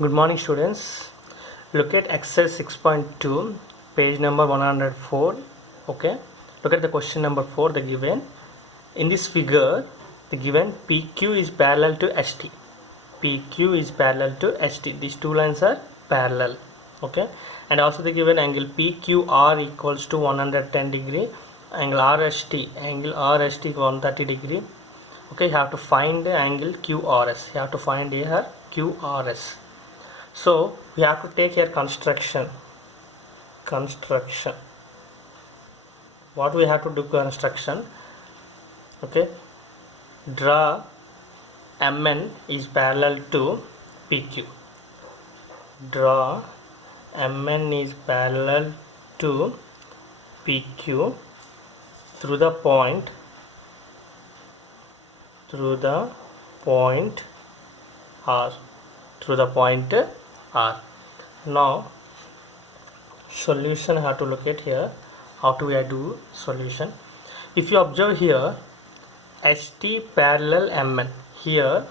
Good morning, students. Look at exercise 6.2, page number 104. Okay. Look at the question number 4, the given. In this figure, the given PQ is parallel to ST. PQ is parallel to ST. These two lines are parallel. Okay. And also the given angle PQR equals to 110 degree. Angle RST 130 degree. Okay, you have to find the angle QRS. You have to find here QRS. So we have to take here construction. What we have to do construction? Okay, draw MN is parallel to PQ. Draw MN is parallel to PQ through the point R. Now solution, have to look at here. How do I do solution? If you observe here, ST parallel MN, here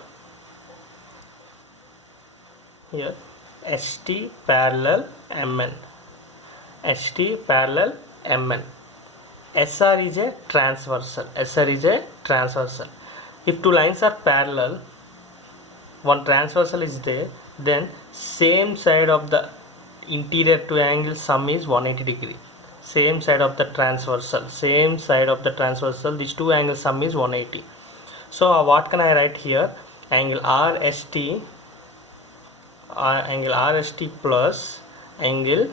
ST parallel MN, SR is a transversal. If two lines are parallel, one transversal is there, then same side of the interior two angle sum is 180 degree. Same side of the transversal, these two angle sum is 180. So what can I write here? Angle RST plus angle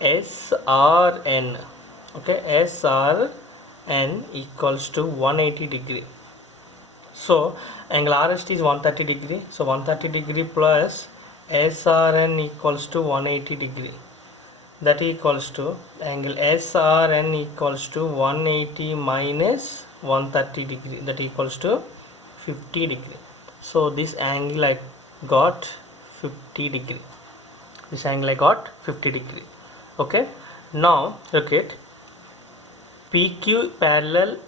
SRN. Okay, SRN equals to 180 degree. So angle RST is 130 degree. So 130 degree plus SRN equals to 180 degree. That equals to angle SRN equals to 180 minus 130 degree. That equals to 50 degree. So this angle I got 50 degree. Okay. Now look at PQ parallel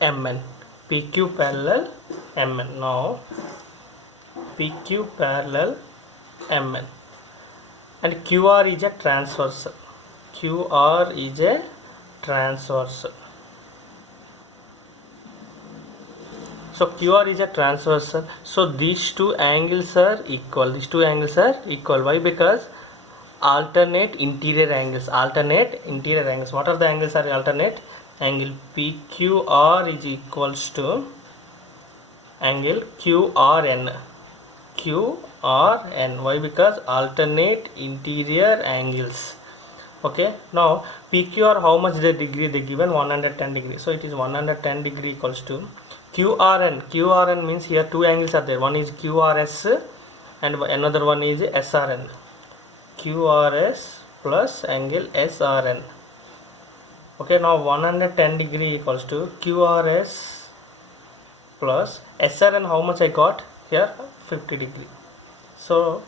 MN. Now PQ parallel MN and QR is a transversal. So QR is a transversal. So these two angles are equal. Why? Because alternate interior angles. What are the angles are alternate? Angle PQR is equals to angle QRN. Why? Because alternate interior angles. Okay. Now PQR, how much the degree they given? 110 degree. So it is 110 degree equals to QRN means here two angles are there. One is QRS and another one is SRN. QRS plus angle SRN. Okay, now 110 degree equals to QRS plus SRN. How much I got here? 50 degree. So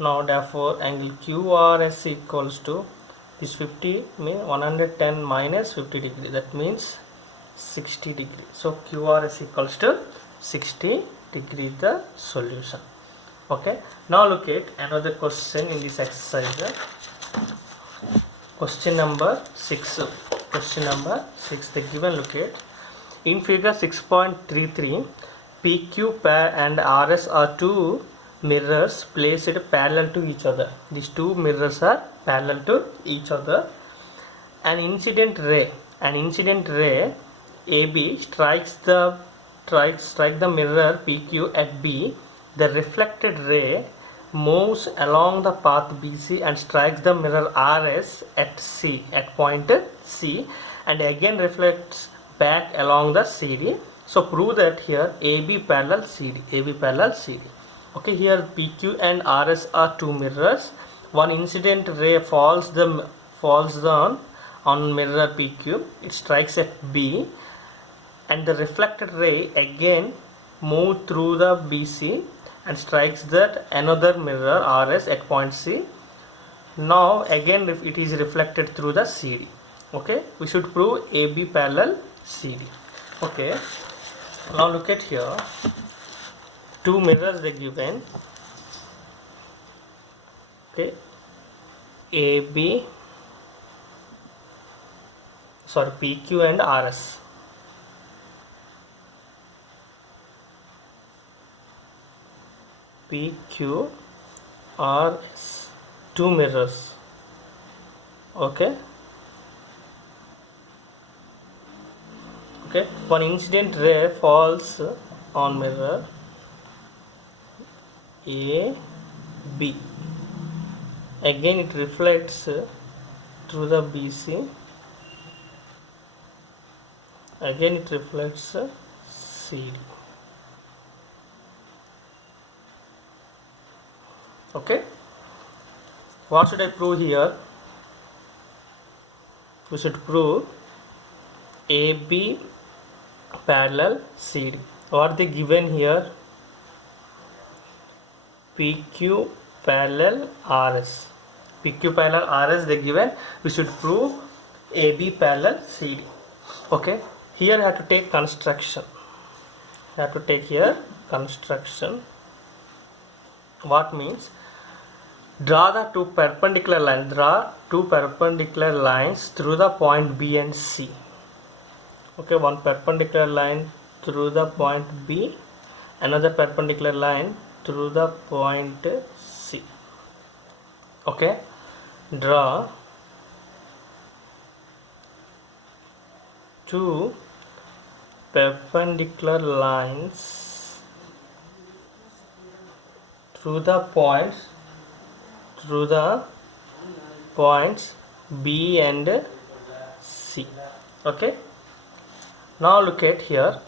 now therefore angle QRS equals to this 50 means 110 minus 50 degree. That means 60 degree. So QRS equals to 60 degree, the solution. Okay. Now look at another question in this exercise. Question number 6. The given, look at in figure 6.33, PQ and RS are two mirrors placed parallel to each other. These two mirrors are parallel to each other. An incident ray AB strikes the mirror PQ at B. The reflected ray moves along the path BC and strikes the mirror RS at point C, and again reflects back along the CD. So prove that here AB parallel CD. Okay, here PQ and RS are two mirrors. One incident ray falls down on mirror PQ. It strikes at B, and the reflected ray again moves through the BC and strikes that another mirror RS at point C. Now again it is reflected through the CD. Okay, we should prove AB parallel CD. Okay, now look at here, two mirrors they given. Okay, AB, sorry, PQ and RS. PQ, RS, two mirrors. Okay. Okay, one incident ray falls on mirror A, B. Again it reflects through the BC. Again it reflects CD. Okay, what should I prove here? We should prove AB parallel CD. What are they given here? PQ parallel RS. PQ parallel RS they given. We should prove AB parallel CD. Okay, here I have to take construction. I have to take here construction. What means? Draw the two perpendicular lines. Draw two perpendicular lines through the point B and C. Okay, one perpendicular line through the point B, another perpendicular line through the point C. Okay, draw two perpendicular lines through the points B and C. Okay, now look at here.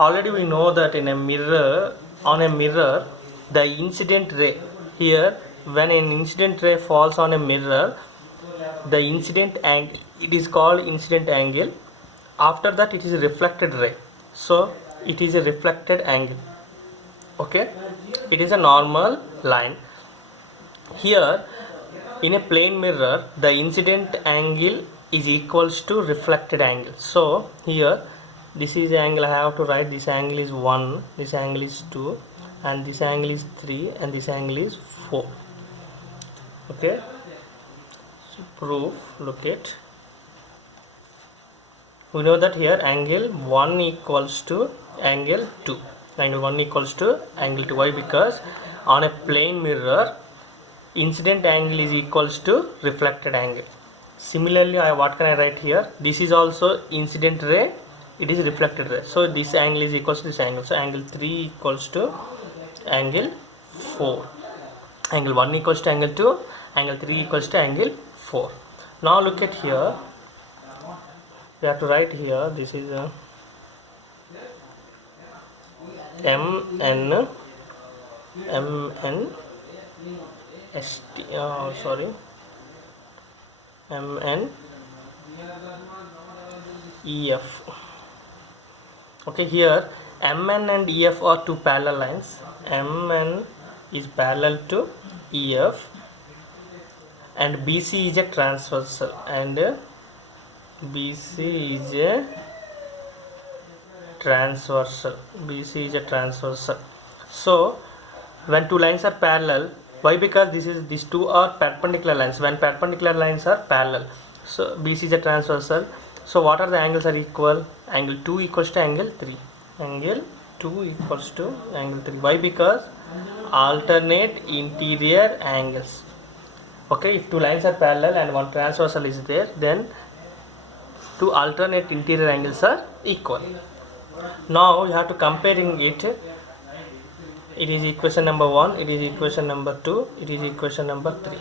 Already we know that in a mirror, on a mirror, the incident ray, here when an incident ray falls on a mirror, the incident angle, it is called incident angle. After that it is a reflected ray, so it is a reflected angle. Okay, it is a normal line. Here in a plane mirror, the incident angle is equals to reflected angle. So here this is the angle. I have to write this angle is 1, this angle is 2, and this angle is 3, and this angle is 4. Okay, so proof, look at, we know that here angle 1 equals to angle 2, angle 1 equals to angle 2. Why? Because on a plane mirror, incident angle is equals to reflected angle. Similarly, what can I write here? This is also incident ray, it is reflected ray, so this angle is equals to this angle. So angle 3 equals to angle 4, angle 1 equals to angle 2, angle 3 equals to angle 4. Now look at here, we have to write here, this is a MN ST, sorry, MN EF. Okay, here MN and EF are two parallel lines. MN is parallel to EF, and BC is a transversal, and BC is a transversal. BC is a transversal. So when two lines are parallel, why? Because these two are perpendicular lines. When perpendicular lines are parallel, so BC is a transversal. So what are the angles are equal? Angle 2 equals to angle 3. Angle 2 equals to angle 3. Why? Because alternate interior angles. Okay, if two lines are parallel and one transversal is there, then two alternate interior angles are equal. Now you have to comparing it. It is equation number 1, it is equation number 2, it is equation number 3.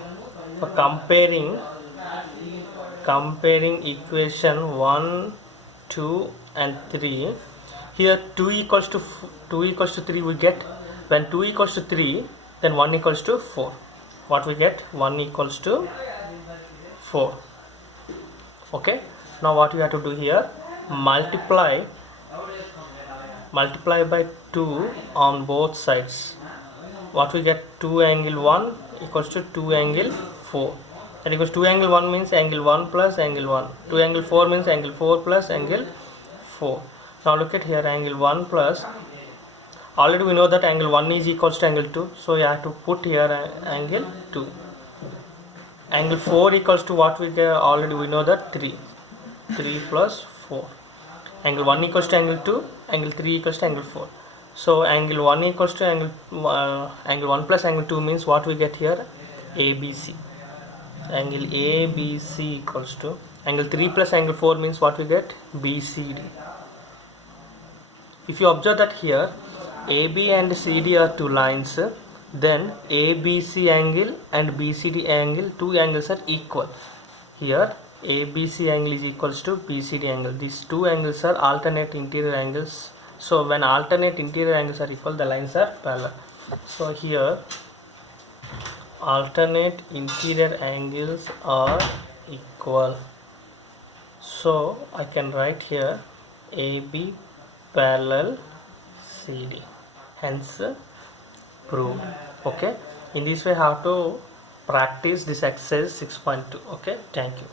For comparing equation 1, 2 and 3, here 2 equals to 3 we get. When 2 equals to 3, then 1 equals to 4. What we get? 1 equals to 4. Okay, now what you have to do here, multiply by 2 on both sides. What we get? 2 angle 1 equals to 2 angle 4. That equals 2 angle 1 means angle 1 plus angle 1. 2 angle 4 means angle 4 plus angle 4. Now look at here, angle 1 plus, already we know that angle 1 is equals to angle 2, so you have to put here angle 2. Angle 4 equals to what we get already, we know that 3 plus 4. Angle 1 equals to angle 2, angle 3 equals to angle 4. So angle 1 equals to angle 1 plus angle 2 means what we get here, ABC. Angle ABC equals to angle 3 plus angle 4 means what we get, BCD. If you observe that here AB and CD are two lines, then ABC angle and BCD angle, two angles are equal. Here ABC angle is equals to BCD angle. These two angles are alternate interior angles. So when alternate interior angles are equal, the lines are parallel. So here alternate interior angles are equal. So I can write here AB parallel CD, hence proved. Okay, in this way how to practice this exercise 6.2. okay, thank you.